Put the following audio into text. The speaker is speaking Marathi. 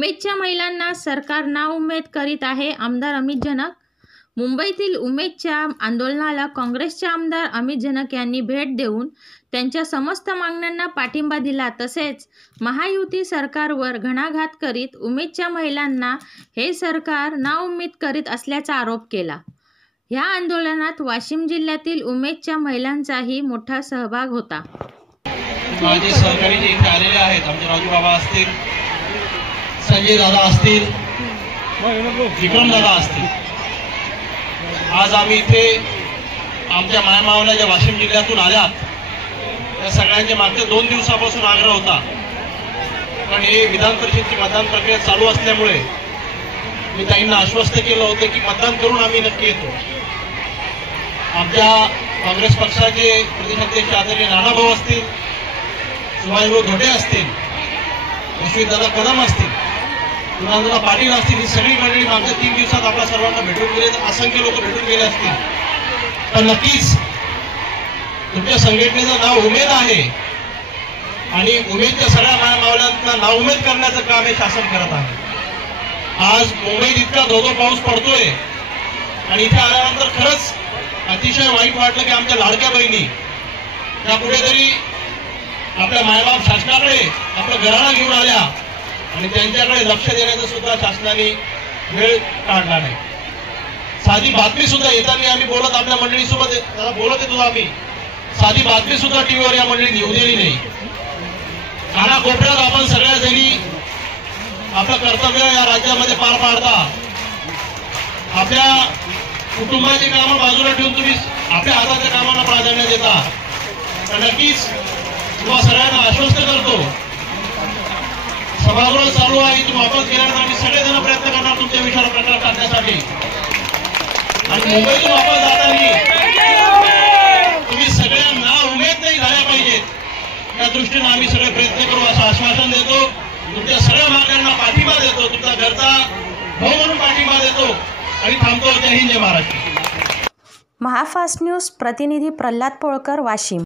उमेदच्या महिलांना सरकार नाउमेद करीत आहे. आमदार अमित जनक. मुंबईतील उमेदच्या आंदोलनाला काँग्रेसचे आमदार अमित जनक यांनी भेट देऊन त्यांच्या समस्त मागण्यांना पाठिंबा दिला. तसेच महायुती सरकारवर घणाघात करीत उमेदच्या महिलांना हे सरकार नाउमेद करीत असल्याचा आरोप केला. या आंदोलनात वाशिम जिल्ह्यातील उमेदच्या महिलांचाही मोठा सहभाग होता. माझे सहकारी जे इथे आलेले आहेत, आमचे राजू बाबा असतील, संजय दादा असतील, विक्रम दादा असतील, आज आम्ही इथे आमच्या मायमावल्या ज्या वाशिम जिल्ह्यातून आल्यात त्या सगळ्यांच्या मागच्या 2 दिवसापासून आग्रह होता. पण हे विधान परिषदेची मतदान प्रक्रिया चालू असल्यामुळे मी ताईंना आश्वस्त केलं होतं की मतदान करून आम्ही नक्की येतो. आमच्या काँग्रेस पक्षाचे प्रदेशाध्यक्ष आदरणीय नानाभाऊ असतील, सुभाषभाऊ धोटे असतील, यशवंतदादा कदम असतील, कुणालदादा पाटील असतील, ही सगळी मंडळी मागच्या 3 दिवसात आपल्या सर्वांना भेटून गेले. असंख्य लोक भेटून गेले असतील. पण नक्कीच तुमच्या संघटनेचं नाव उमेद आहे आणि उमेदच्या सगळ्या मायमावल्यांना नाउमेद करण्याचं काम हे शासन करत आहे. आज मुंबईत इतका धोधो पाऊस पडतोय आणि इथे आल्यानंतर खरंच अतिशय वाईट वाटलं की आमच्या लाडक्या बहिणी त्या कुठेतरी आपल्या मायबाप शासनाकडे आपलं घराणा घेऊन आल्या आणि त्यांच्याकडे लक्ष देण्याचं सुद्धा शासनाने वेळ काढला नाही. साधी बातमी सुद्धा येताना आम्ही बोलत आपल्या मंडळीसोबत बोलत येतो. आम्ही साधी बातमी सुद्धा टीव्हीवर या मंडळीने येऊ दिली नाही. कानाकोपऱ्यात आपण सगळ्या जणी आपलं कर्तव्य या राज्यामध्ये पार पाडता. आपल्या कुटुंबाची कामं बाजूला ठेवून तुम्ही आपल्या हाताच्या कामांना प्राधान्य देता. तर नक्कीच तुम्हा सगळ्यांना आश्वस्त करतो, सभागृह चालू आहे, तुम्ही वापस गेल्यानंतर आम्ही सगळेजण प्रयत्न करणार तुमच्या विषयावर प्रकाश टाकण्यासाठी. आणि मुंबईतून वापस जाताना तुम्ही सगळ्यांना उमेद नाही झाल्या पाहिजेत या दृष्टीने आम्ही सगळे प्रयत्न करू असं आश्वासन देतो. तुमच्या सगळ्या मागण्यांना पाठिंबा देतो, तुमचा घरचा भाऊ म्हणून पाठिंबा देतो आणि थांबतो. जय हिंद, जय महाराष्ट्र. महाफास्ट न्यूज प्रतिनिधी प्रल्हाद पोळकर, वाशिम.